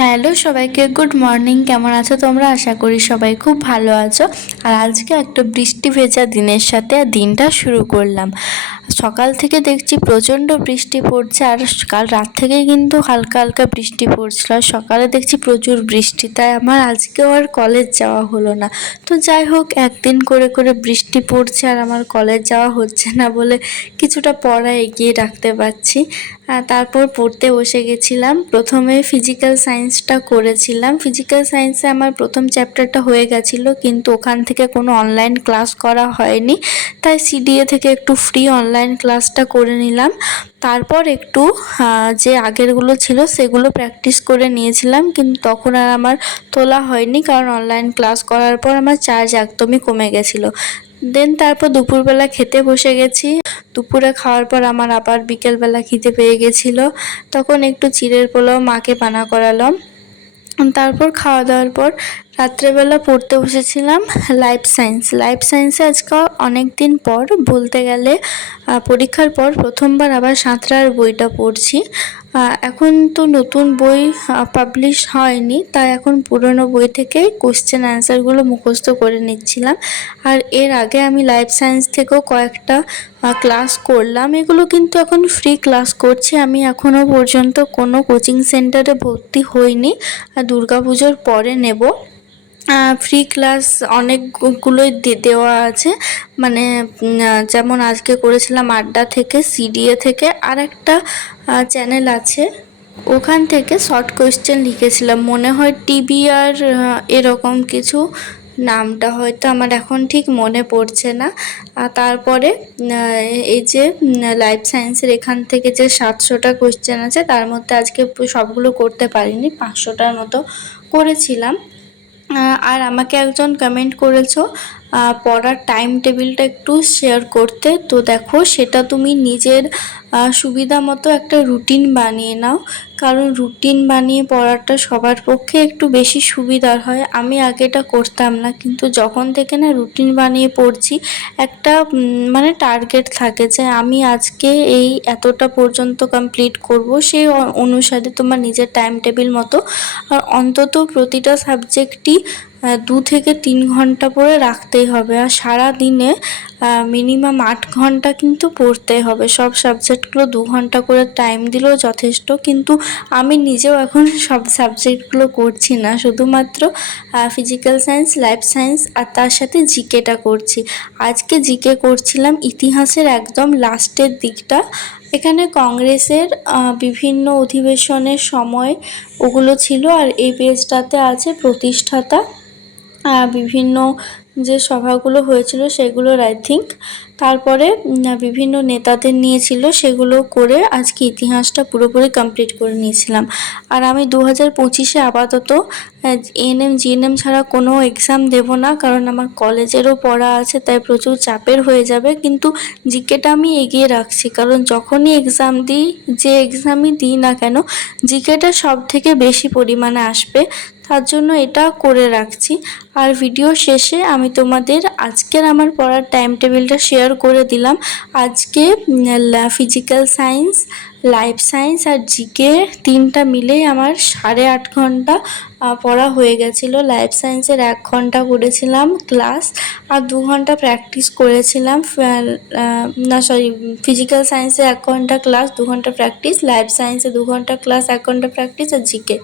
Hello সবাইকে, good morning. কেমন আছো তোমরা? আশা করি সবাই খুব ভালো আছো। আর আজকে একটা বৃষ্টি ভেজা দিনের সাথে দিনটা শুরু করলাম। সকাল থেকে দেখছি প্রচণ্ড বৃষ্টি পড়ছে, আর কাল রাত থেকেই কিন্তু হালকা হালকা বৃষ্টি পড়ছিল। আর সকালে দেখছি প্রচুর বৃষ্টি, তাই আমার আজকেও আর কলেজ যাওয়া হলো না। তো যাই হোক, একদিন করে করে বৃষ্টি পড়ছে আর আমার কলেজ যাওয়া হচ্ছে না বলে কিছুটা পড়া এগিয়ে রাখতে পারছি। তারপর পড়তে বসে গেছিলাম। প্রথমে ফিজিক্যাল সায়েন্সটা করেছিলাম। ফিজিক্যাল সায়েন্সে আমার প্রথম চ্যাপ্টারটা হয়ে গেছিলো, কিন্তু ওখান থেকে কোনো অনলাইন ক্লাস করা হয়নি, তাই সিডিএ থেকে একটু ফ্রি অনলাইন ক্লাসটা করে নিলাম। তারপর একটু যে আগেরগুলো ছিল সেগুলো প্র্যাকটিস করে নিয়েছিলাম, কিন্তু তখন আর আমার তোলা হয়নি, কারণ অনলাইন ক্লাস করার পর আমার চার্জ একদমই কমে গেছিলো। তারপর দুপুরবেলা খেতে বসে গেছি। দুপুরে খাওয়ার পর আমার আবার বিকেলবেলা খিদে পেয়ে গেছিলো, তখন একটু চিড়ের পোলাও মাকে বানা করালাম। তারপর খাওয়া দাওয়ার পর রাত্রেবেলা পড়তে বসেছিলাম লাইফ সায়েন্সে আজকে অনেক দিন পর, বলতে গেলে পরীক্ষার পর প্রথমবার আবার সাঁতরার বইটা পড়ছি। এখন তো নতুন বই পাবলিশ হয়নি, তাই এখন পুরনো বই থেকে কোশ্চেন অ্যান্সারগুলো মুখস্থ করে নিচ্ছিলাম। আর এর আগে আমি লাইফ সায়েন্স থেকেও কয়েকটা ক্লাস করলাম। এগুলো কিন্তু এখন ফ্রি ক্লাস করছি। আমি এখনও পর্যন্ত কোনো কোচিং সেন্টারে ভর্তি হইনি, দুর্গাপুজোর পরে নেব। ফ্রি ক্লাস অনেকগুলোই দেওয়া আছে, মানে যেমন আজকে করেছিলাম আড্ডা থেকে, সিডিএ থেকে, আর একটা চ্যানেল আছে, ওখান থেকে শর্ট কোয়েশ্চেন লিখেছিলাম, মনে হয় টিবি আর এরকম কিছু, নামটা হয়তো আমার এখন ঠিক মনে পড়ছে না। তারপরে এই যে লাইফ সায়েন্সের এখান থেকে যে 700টা কোয়েশ্চেন আছে, তার মধ্যে আজকে সবগুলো করতে পারিনি, 500টার মতো করেছিলাম। আর আমাকে একজন কমেন্ট করেছো পড়ার টাইম টেবিলটা একটু শেয়ার করতে। তো দেখো, সেটা তুমি নিজের সুবিধা মতো একটা রুটিন বানিয়ে নাও, কারণ রুটিন বানিয়ে পড়াটা সবার পক্ষে একটু বেশি সুবিধার হয়। আমি আগে এটা করতাম না, কিন্তু যখন থেকে না রুটিন বানিয়ে পড়ছি, একটা মানে টার্গেট থাকে যে আমি আজকে এই এতটা পর্যন্ত কমপ্লিট করব, সেই অনুসারে তোমার নিজের টাইম টেবিল মতো। আর অন্তত প্রতিটা সাবজেক্টই 2 থেকে 3 ঘন্টা করে রাখতেই হবে। আর সারা দিনে মিনিমাম 8 ঘন্টা কিন্তু পড়তেই হবে। সব সাবজেক্টগুলো 2 ঘন্টা করে টাইম দিলেও যথেষ্ট, কিন্তু আমি নিজেও এখন সব সাবজেক্টগুলো করছি না, শুধুমাত্র ফিজিক্যাল সায়েন্স, লাইফ সায়েন্স আর তার সাথে জিকেটা করছি। আজকে জিকে করছিলাম, ইতিহাসের একদম লাস্টের দিকটা। এখানে কংগ্রেসের বিভিন্ন অধিবেশনের সময় ওগুলো ছিল, আর এই পেজটাতে আছে প্রতিষ্ঠাতা, বিভিন্ন যে সভাগুলো হয়েছিল সেগুলোর আই থিঙ্ক। তারপরে বিভিন্ন নেতাদের নিয়েছিল, সেগুলো করে আজকে ইতিহাসটা পুরোপুরি কমপ্লিট করে নিয়েছিলাম। আর আমি 2025-এ আপাতত এএনএম জিএনএম ছাড়া কোনো এক্সাম দেব না, কারণ আমার কলেজেরও পড়া আছে, তাই প্রচুর চাপের হয়ে যাবে। কিন্তু জিকেটা আমি এগিয়ে রাখছি, কারণ যখনই এক্সাম দিই, যে এক্সামই দিই না কেন, জিকেটা সব থেকে বেশি পরিমাণে আসবে, তার জন্য এটা করে রাখছি। আর ভিডিও শেষে আমি তোমাদের আজকের আমার পড়ার টাইম টেবিলটা শেয়ার করে দিলাম। আজকে ফিজিক্যাল সায়েন্স, লাইফ সায়েন্স আর জিকে তিনটা মিলেই আমার 8.5 ঘন্টা পড়া হয়ে গেছিলো। লাইফ সায়েন্সের 1 ঘন্টা করেছিলাম ক্লাস, আর 2 ঘন্টা প্র্যাকটিস করেছিলাম। ফিজিক্যাল সায়েন্সে 1 ঘন্টা ক্লাস, 2 ঘন্টা প্র্যাকটিস, লাইফ সায়েন্সে 2 ঘন্টা ক্লাস, 1 ঘন্টা প্র্যাকটিস, আর জিকে